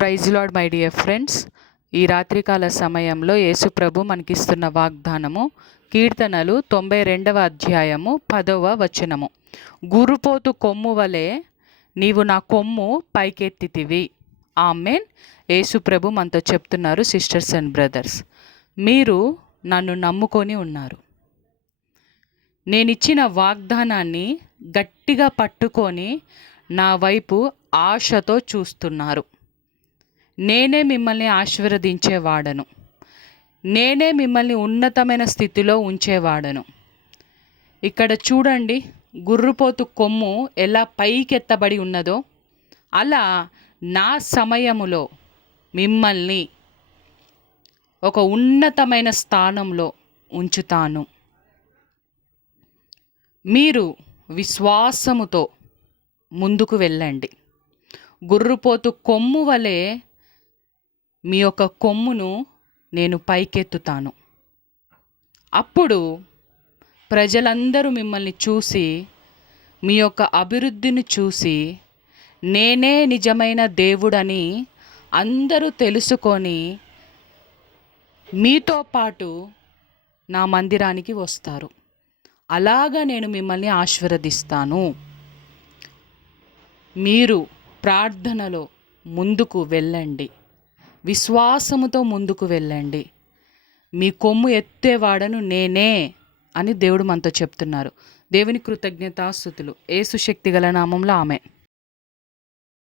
Praise lord my dear friends. ఈ రాత్రికాల సమయంలో యేసు ప్రభు మనకిస్తున్న వాగ్దానము కీర్తనలు 92వ అధ్యాయము 10వ వచనము. గురుపోతు కొమ్ము వలె నీవు నా కొమ్ము పైకెత్తితివి. ఆమెన్. యేసు ప్రభు మనతో చెప్తున్నారు, సిస్టర్స్ అండ్ బ్రదర్స్, మీరు నన్ను నమ్ముకొని ఉన్నారు. నేనిచ్చిన వాగ్దానాన్ని గట్టిగా పట్టుకొని నా వైపు ఆశతో చూస్తున్నారు. నేనే మిమ్మల్ని ఆశీర్వదించేవాడను. నేనే మిమ్మల్ని ఉన్నతమైన స్థితిలో ఉంచేవాడను. ఇక్కడ చూడండి, గుర్రుపోతు కొమ్ము ఎలా పైకెత్తబడి ఉన్నదో, అలా నా సమయములో మిమ్మల్ని ఒక ఉన్నతమైన స్థానంలో ఉంచుతాను. మీరు విశ్వాసముతో ముందుకు వెళ్ళండి. గుర్రుపోతు కొమ్ము వలె మీ యొక్క కొమ్మును నేను పైకెత్తుతాను. అప్పుడు ప్రజలందరూ మిమ్మల్ని చూసి, మీ యొక్క అభివృద్ధిని చూసి, నేనే నిజమైన దేవుడని అందరూ తెలుసుకొని మీతో పాటు నా మందిరానికి వస్తారు. అలాగా నేను మిమ్మల్ని ఆశీర్వదిస్తాను. మీరు ప్రార్థనలో ముందుకు వెళ్ళండి, విశ్వాసముతో ముందుకు వెళ్ళండి. మీ కొమ్ము ఎత్తేవాడను నేనే అని దేవుడు మనతో చెప్తున్నారు. దేవుని కృతజ్ఞతాస్తుతులు. యేసు శక్తిగల నామంలో ఆమెన్.